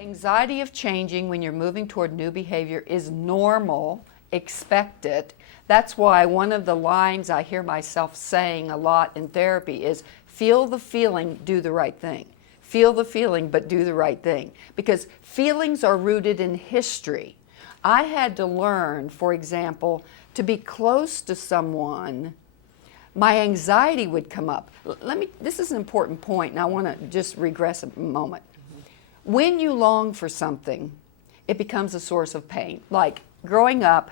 Anxiety of changing when you're moving toward new behavior is normal, expected. That's why one of the lines I hear myself saying a lot in therapy is, feel the feeling, do the right thing. Feel the feeling, but do the right thing. Because feelings are rooted in history. I had to learn, for example, to be close to someone, my anxiety would come up. This is an important point, and I want to just regress a moment. When you long for something, it becomes a source of pain. Like growing up,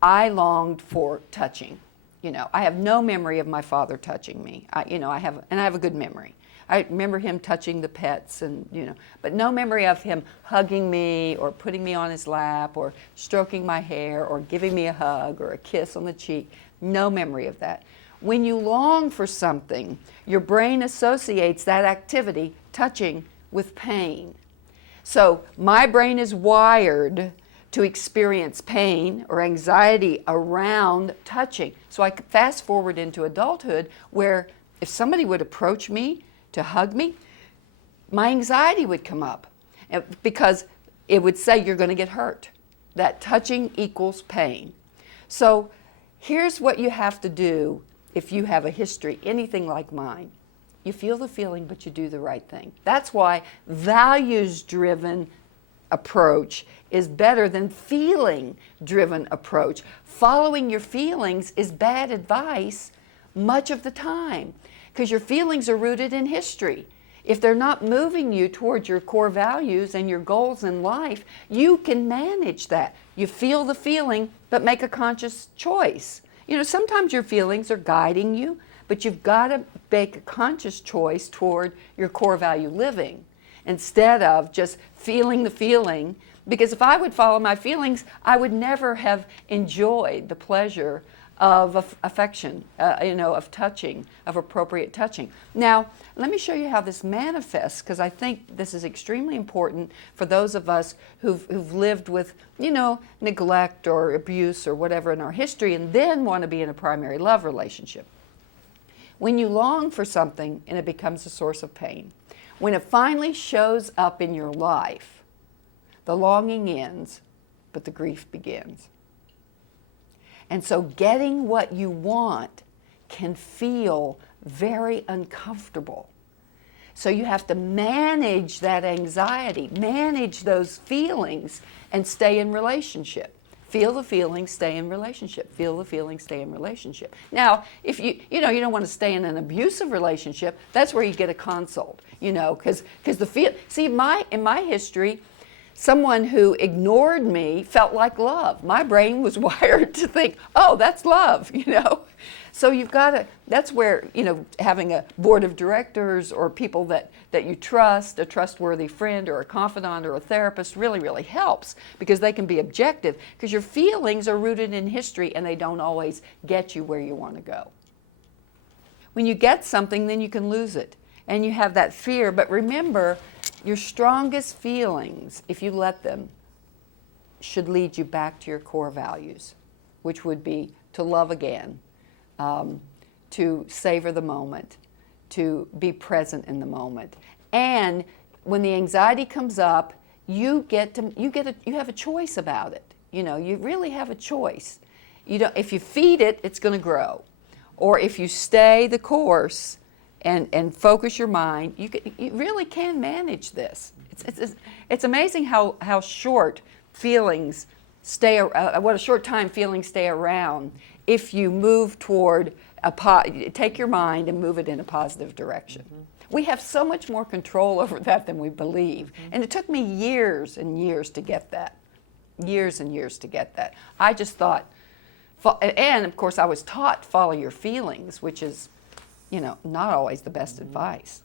I longed for touching. I have no memory of my father touching me. I have a good memory. I remember him touching the pets, but no memory of him hugging me or putting me on his lap or stroking my hair or giving me a hug or a kiss on the cheek. No memory of that. When you long for something, your brain associates that activity, touching, with pain. So my brain is wired to experience pain or anxiety around touching. So I could fast forward into adulthood where if somebody would approach me to hug me, my anxiety would come up because it would say you're going to get hurt. That touching equals pain. So here's what you have to do if you have a history, anything like mine. You feel the feeling, but you do the right thing. That's why values-driven approach is better than feeling-driven approach. Following your feelings is bad advice much of the time because your feelings are rooted in history. If they're not moving you towards your core values and your goals in life, you can manage that. You feel the feeling, but make a conscious choice. Sometimes your feelings are guiding you, but you've got to make a conscious choice toward your core value living instead of just feeling the feeling. Because if I would follow my feelings, I would never have enjoyed the pleasure of affection, of touching, of appropriate touching. Now, let me show you how this manifests, because I think this is extremely important for those of us who've lived with, neglect or abuse or whatever in our history and then want to be in a primary love relationship. When you long for something and it becomes a source of pain, when it finally shows up in your life, the longing ends, but the grief begins. And so getting what you want can feel very uncomfortable. So you have to manage that anxiety, manage those feelings, and stay in relationship. Feel the feeling, stay in relationship. Feel the feeling, stay in relationship. Now, if you don't want to stay in an abusive relationship, that's where you get a consult, because in my history, someone who ignored me felt like love. My brain was wired to think, oh, that's love, So you've got to, that's where, having a board of directors or people that you trust, a trustworthy friend or a confidant or a therapist really, really helps because they can be objective because your feelings are rooted in history and they don't always get you where you want to go. When you get something, then you can lose it and you have that fear. But remember, your strongest feelings, if you let them, should lead you back to your core values, which would be to love again, to savor the moment, to be present in the moment. And when the anxiety comes up, you have a choice about it. You really have a choice. If you feed it, it's going to grow. Or if you stay the course and focus your mind, you really can manage this. It's amazing how short feelings stay, what a short time feelings stay around if you move toward take your mind and move it in a positive direction. Mm-hmm. We have so much more control over that than we believe. Mm-hmm. And it took me years and years to get that. Years and years to get that. I just thought, and of course I was taught follow your feelings, which is, not always the best advice.